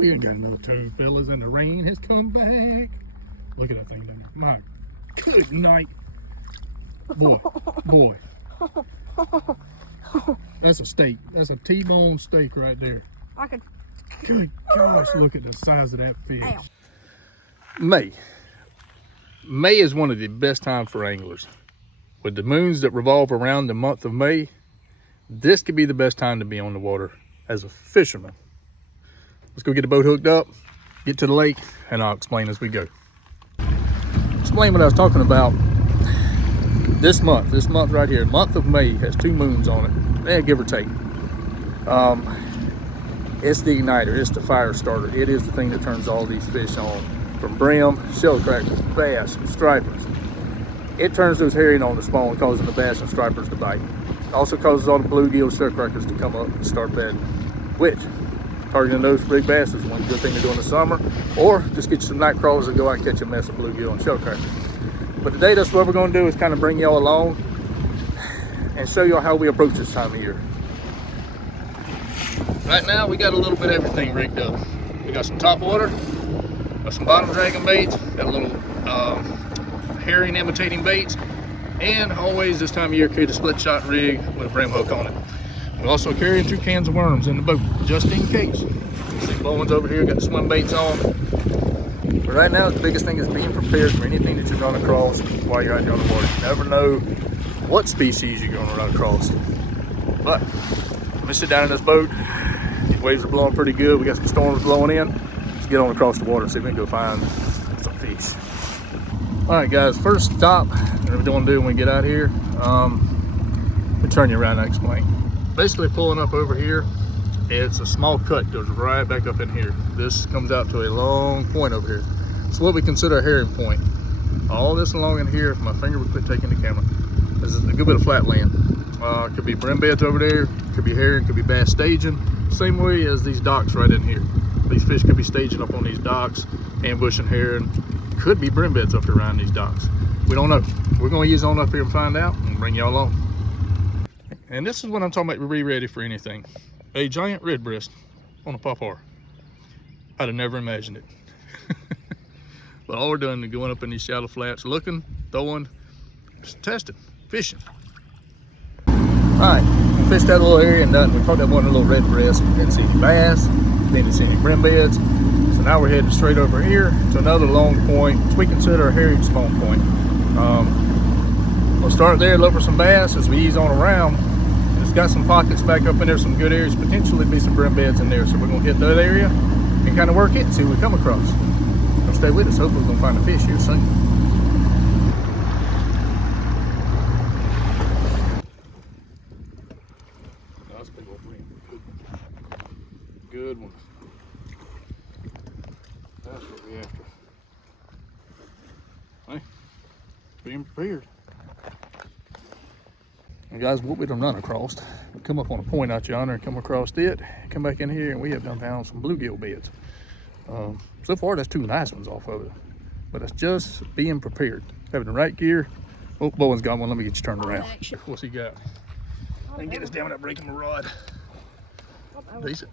we ain't got another toad, fellas, and the rain has come back. Look at that thing down there. My good night. Boy. That's a steak. That's a T-bone steak right there. Good gosh, look at the size of that fish. Ow. May is one of the best times for anglers. With the moons that revolve around the month of May, this could be the best time to be on the water as a fisherman. Let's go get the boat hooked up, get to the lake, and I'll explain as we go. Explain what I was talking about. This month right here, month of May, has 2 moons on it, give or take. It's the igniter, it's the fire starter. It is the thing that turns all these fish on. From brim, shellcrackers, bass, stripers. It turns those herring on to spawn, causing the bass and stripers to bite. It also causes all the bluegill shellcrackers to come up and start bedding, which, targeting those big bass is one good thing to do in the summer, or just get you some night crawlers and go out and catch a mess of bluegill and shellcrackers. But today, that's what we're going to do, is kind of bring y'all along and show y'all how we approach this time of year. Right now, we got a little bit of everything rigged up. We got some top water, got some bottom dragging baits, got a little herring imitating baits, and always this time of year carry the split shot rig with a brim hook on it. We're also carrying 2 cans of worms in the boat, just in case. You see Bowen's over here, got the swim baits on. But right now, the biggest thing is being prepared for anything that you run across while you're out here on the water. You never know what species you're going to run across. But I'm going to sit down in this boat. These waves are blowing pretty good. We got some storms blowing in. Let's get on across the water and see if we can go find some fish. All right, guys, first stop, what we're going to do when we get out here, we'll turn you around and explain. Basically pulling up over here, it's a small cut, goes right back up in here. This comes out to a long point over here. It's what we consider a herring point. All this along in here, if my finger would quit taking the camera, this is a good bit of flat land. Could be brim beds over there, could be herring, could be bass staging. Same way as these docks right in here. These fish could be staging up on these docks, ambushing herring. Could be brim beds up here around these docks. We don't know. We're going to use on up here and find out and bring y'all along. And this is what I'm talking about, be ready for anything. A giant red breast on a popar. I'd have never imagined it. But all we're doing is going up in these shallow flats, looking, throwing, just testing, fishing. All right, we fished that little area and done. We caught that one little red breast. Didn't see any bass, didn't see any brim beds. So now we're headed straight over here to another long point, which we consider a herring spawn point. We'll start there, look for some bass as we ease on around. It's got some pockets back up in there, some good areas, potentially be some brim beds in there. So we're gonna hit that area and kind of work it and see what we come across. So stay with us, hopefully we're gonna find a fish here soon. That's a big old brim. Good one. That's what we're after. Hey, being prepared. And guys, what we done run across, we come up on a point out yonder and come across it, come back in here, and we have done found some bluegill beds. So far, that's 2 nice ones off of it, but it's just being prepared, having the right gear. Oh, Bowen's got one. Let me get you turned around. What's he got? I can get us down without breaking my rod. Decent.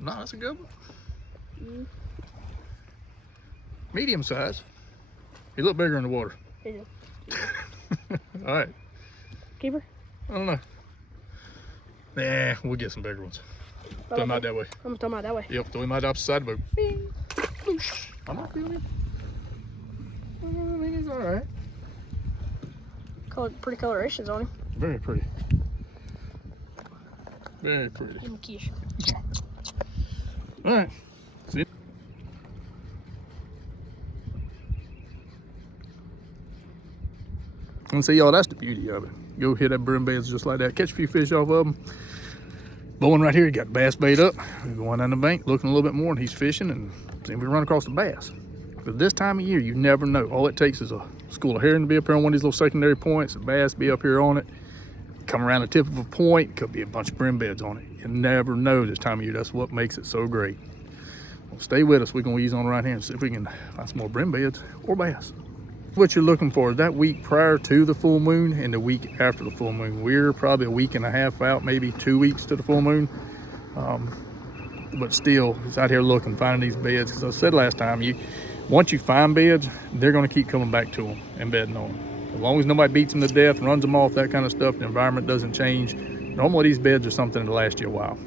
No, that's a good one. Medium size. He looked bigger in the water. He did. All right. Keeper? I don't know. Nah, we'll get some bigger ones. Throw him out that way. I'm gonna throw him out that way. Yep, throw him out the opposite side of the boat. Bing. I'm not feeling him. I think he's all right. Pretty colorations on him. Very pretty. Very pretty. Give him a quiche. All right. See? And see, y'all, that's the beauty of it. Go hit that brim beds just like that. Catch a few fish off of them. Bowen right here, he got bass bait up. We're going down the bank, looking a little bit more, and he's fishing, and see if we run across the bass. Because this time of year, you never know. All it takes is a school of herring to be up here on one of these little secondary points, a bass be up here on it, come around the tip of a point, could be a bunch of brim beds on it. You never know this time of year. That's what makes it so great. Well, stay with us. We're going to ease on right here and see if we can find some more brim beds or bass. What you're looking for is that week prior to the full moon and the week after the full moon. We're probably a week and a half out, maybe 2 weeks to the full moon. but still, he's out here looking, finding these beds. Because I said last time, once you find beds, they're going to keep coming back to them and bedding on them. As long as nobody beats them to death, runs them off, that kind of stuff, the environment doesn't change. Normally these beds are something that'll last you a while.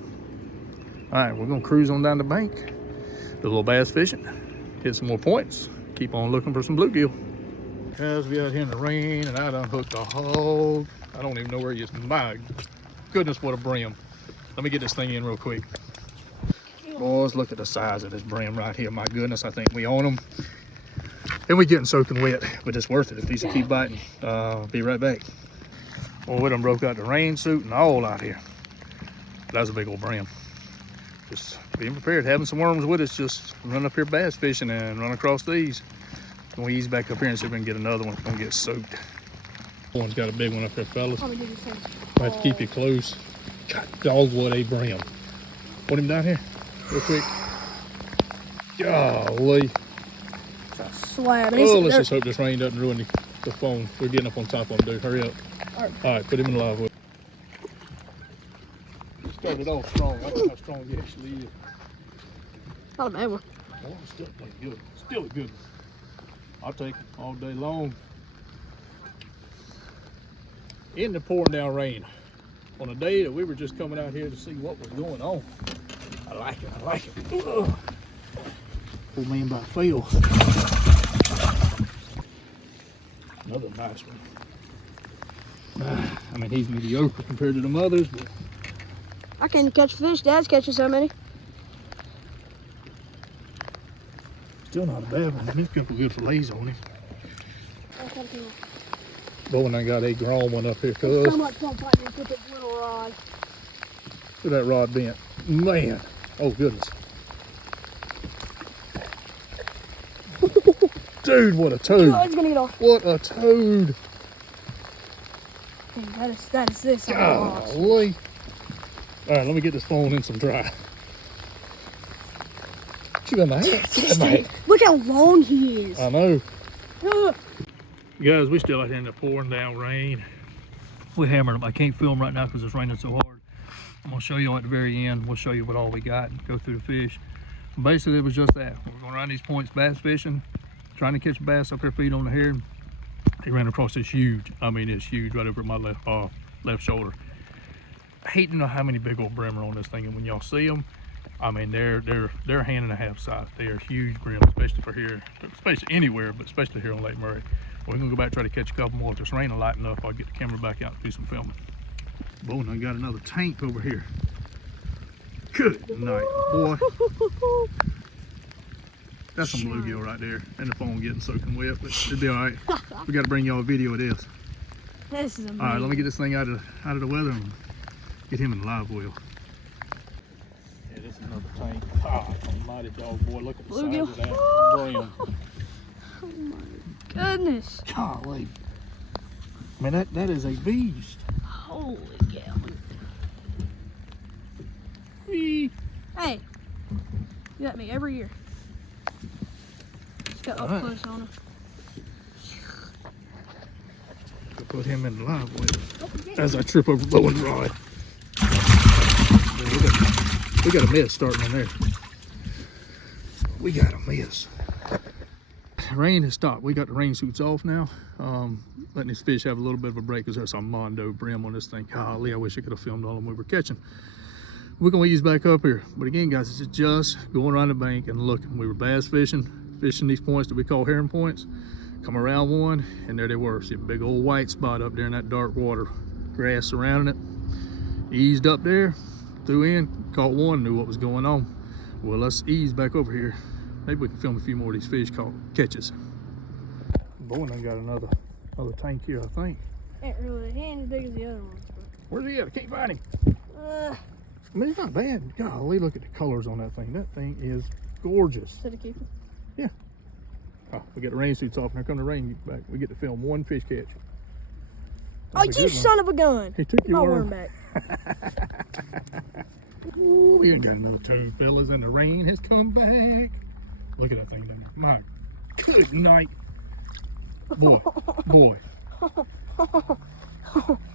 All right, we're gonna cruise on down the bank, do a little bass fishing, hit some more points, keep on looking for some bluegill. Guys, we out here in the rain and I done hooked a hog. I don't even know where he is. My goodness, what a brim. Let me get this thing in real quick. Boys, look at the size of this brim right here. My goodness, I think we own them. And we getting soaking wet, but it's worth it if these will keep biting. Be right back. Well, we done broke out the rain suit and all out here. That was a big old brim. Just being prepared, having some worms with us, just run up here bass fishing and run across these. We'll ease back up here and see if we can get another one. It's gonna get soaked. One's got a big one up there, fellas. I have to keep you close. God dog, what a brim. Put him down here real quick. Golly. Slab. Oh, let's just hope this rain doesn't ruin the phone. We're getting up on top of him, dude. Hurry up. All right, put him in the live well. Started off strong. I don't know how strong he actually is. Not a bad one. Oh, still good. Still a good one. I'll take it all day long. In the pouring down rain. On a day that we were just coming out here to see what was going on. I like it. I like it. Ugh. Old man about fail. Another nice one. I mean, he's mediocre compared to them others, but I can't catch fish. Dad's catching so many. still not a bad one. There's a couple good fillets on him. Bowen I got a grown one up here, cuz. So much fun fighting with this little rod. Look at that rod bent. Man. Oh, goodness. Dude, what a toad. Oh, it's gonna get off. What a toad. Dang, that is this. Golly. All right, let me get this phone in some dry. What you got in my hat? Look how long he is. I know. Guys, we still out here in the pouring down rain. We're hammering them. I can't film right now because it's raining so hard. I'm gonna show you at the very end. We'll show you what all we got and go through the fish. Basically, it was just that. We're going around these points bass fishing, trying to catch a bass up there feeding on the hair. He ran across this huge, I mean it's huge, right over my left shoulder. I hate to know how many big old brim are on this thing, and when y'all see them, I mean they're a hand and a half size. They are huge brim, especially for here, especially anywhere, but especially here on Lake Murray. We're gonna go back and try to catch a couple more. If it's raining light enough, I'll get the camera back out and do some filming. Boy, I got another tank over here. Good night, boy. That's some bluegill right there. And the phone getting soaking wet, but it'll be all right. We got to bring y'all a video of this. This is amazing. All right, let me get this thing out of the weather and get him in the live well. Yeah, this is another tank. Ah, almighty dog, boy. Look at the Bluegill. size of that brim. Oh my goodness. Golly. Man, that is a beast. Holy cow. Whee. Hey, you got me every year. Just got up Alright. close on him. Put him in the live well as I trip over Bowen's rod. We got a mess starting on there. We got a mess. Rain has stopped. We got the rain suits off now. Letting these fish have a little bit of a break because there's some Mondo brim on this thing. Golly, I wish I could have filmed all of them we were catching. We're gonna ease back up here. But again, guys, it's just going around the bank and looking. We were bass fishing these points that we call herring points. Come around one, and there they were. See a big old white spot up there in that dark water. Grass surrounding it. Eased up there, threw in, caught one, knew what was going on. Well, let's ease back over here. Maybe we can film a few more of these fish catches. Boy, I got another tank here, I think. Ain't really, he ain't as big as the other ones. But... Where's he at? I can't find him. I mean, it's not bad. Golly, look at the colors on that thing. That thing is gorgeous. Should have kept it. Yeah. Oh, we got the rain suits off. Now come the rain back. We get to film one fish catch. Oh, you son of a gun! He took your worm worm. back. Ooh, we ain't got another toad, fellas, and the rain has come back. Look at that thing down there. My good night. Boy.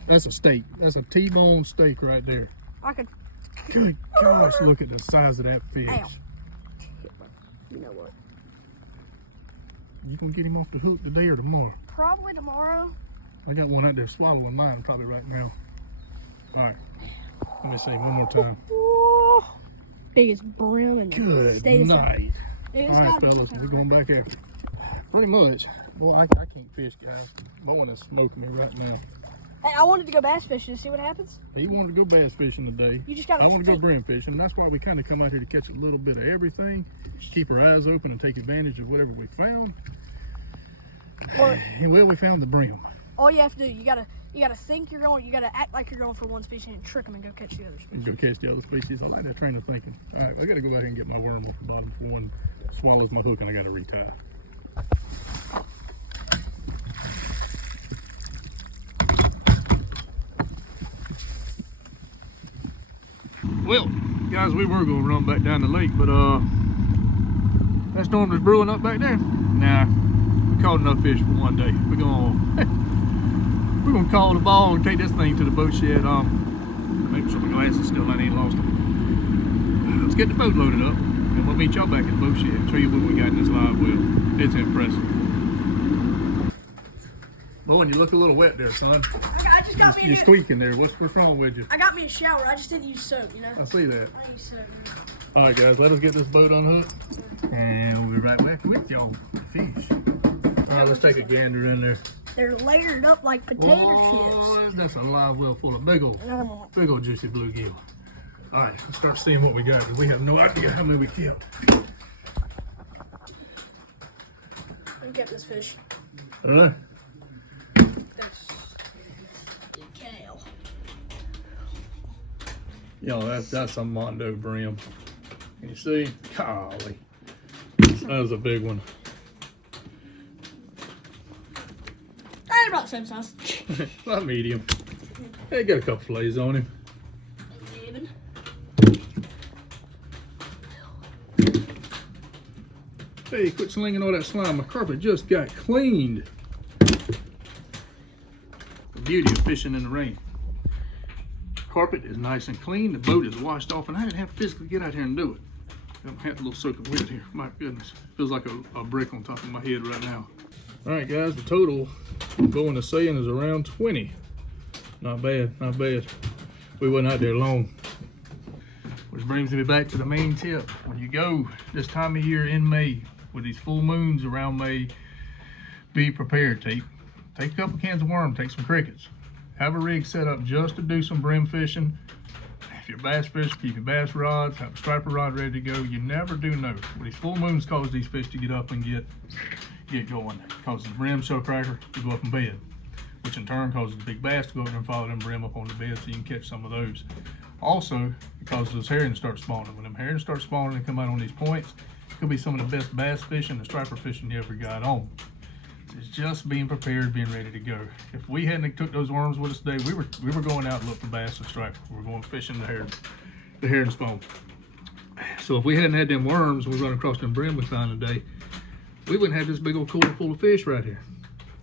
That's a steak. That's a T-bone steak right there. I could Good gosh, look at the size of that fish. Ow. You know what? You gonna get him off the hook today or tomorrow? Probably tomorrow. I got one out there swallowing mine probably right now. All right, let me see one more time. Whoa. Biggest brim in the Good state of night. It's All right, gotta be fellas, something we're going back after. Pretty much. Well, I can't fish, guys. Bowen is smoking me right now. Hey, I wanted to go bass fishing to see what happens. He wanted to go bass fishing today. You just gotta I want to go brim fishing. And that's why we kind of come out here to catch a little bit of everything. Keep our eyes open and take advantage of whatever we found. And well, we found the brim. All you have to do, you gotta think you're going, you gotta act like you're going for one species and trick them and go catch the other species. And go catch the other species. I like that train of thinking. All right, I gotta go back and get my worm off the bottom before one swallows my hook and I gotta retie. Well, guys, we were gonna run back down the lake, but that storm is brewing up back there. Nah, we caught enough fish for one day. We're gonna call the ball and take this thing to the boat shed. Make sure my glasses still ain't lost them. Let's get the boat loaded up, and we'll meet y'all back at the boat shed and show you what we got in this live well. It's impressive. Bowen, you look a little wet there, son. I just got You're squeaking there. What's wrong with you? I got me a shower. I just didn't use soap, you know? I see that. I use soap. All right, guys, let us get this boat unhooked, and we'll be right back with y'all with the fish. All right, let's take a gander in there. They're layered up like potato chips. That's a live well full of big old juicy bluegill. All right, let's start seeing what we got. We have no idea how many we killed. Look at this fish. I don't know. That's kale. Yo, that's a Mondo brim. Can you see? Golly, that was a big one. About the same size. About medium. Hey, got a couple fillets on him. Even. Hey, quit slinging all that slime. My carpet just got cleaned. The beauty of fishing in the rain. Carpet is nice and clean. The boat is washed off, and I didn't have to physically get out here and do it. I have a little soak of wet here. My goodness, feels like a brick on top of my head right now. All right, guys, the total going to saying is around 20. Not bad, not bad. We wasn't out there long. Which brings me back to the main tip. When you go this time of year in May, with these full moons around May, be prepared. Take a couple cans of worm, take some crickets. Have a rig set up just to do some brim fishing. If you're bass fish, keep your bass rods, have a striper rod ready to go. You never do know. When these full moons cause these fish to get up and get going. It causes the brim shellcracker to go up in bed, which in turn causes the big bass to go up and follow them brim up on the bed so you can catch some of those. Also, it causes those herons to start spawning. When them herons start spawning and come out on these points, it could be some of the best bass fishing and striper fishing you ever got on. It's just being prepared, being ready to go. If we hadn't took those worms with us today, we were going out to look for bass and striper. We were going fishing the heron spawn. So if we hadn't had them worms, we run across them brim we found today, we wouldn't have this big old cooler full of fish right here.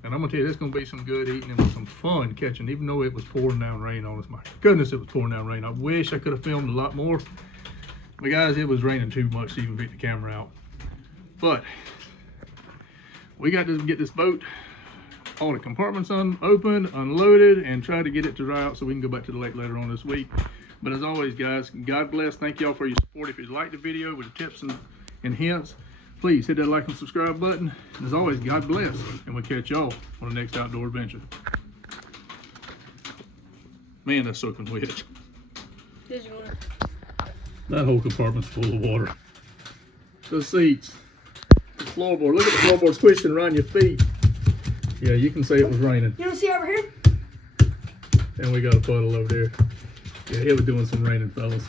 And I'm gonna tell you, that's gonna be some good eating and some fun catching, even though it was pouring down rain on us. My goodness, it was pouring down rain. I wish I could have filmed a lot more. But guys, it was raining too much to even pick the camera out. But we got to get this boat, all the compartments opened, unloaded, and try to get it to dry out so we can go back to the lake later on this week. But as always, guys, God bless. Thank y'all for your support. If you liked the video with the tips and hints, please hit that like and subscribe button. And as always, God bless. And we'll catch y'all on the next outdoor adventure. Man, that's soaking wet. That whole compartment's full of water. Those seats, the floorboard. Look at the floorboard squishing around your feet. Yeah, you can say it was raining. You want to see over here? And we got a puddle over there. Yeah, it was doing some raining, fellas.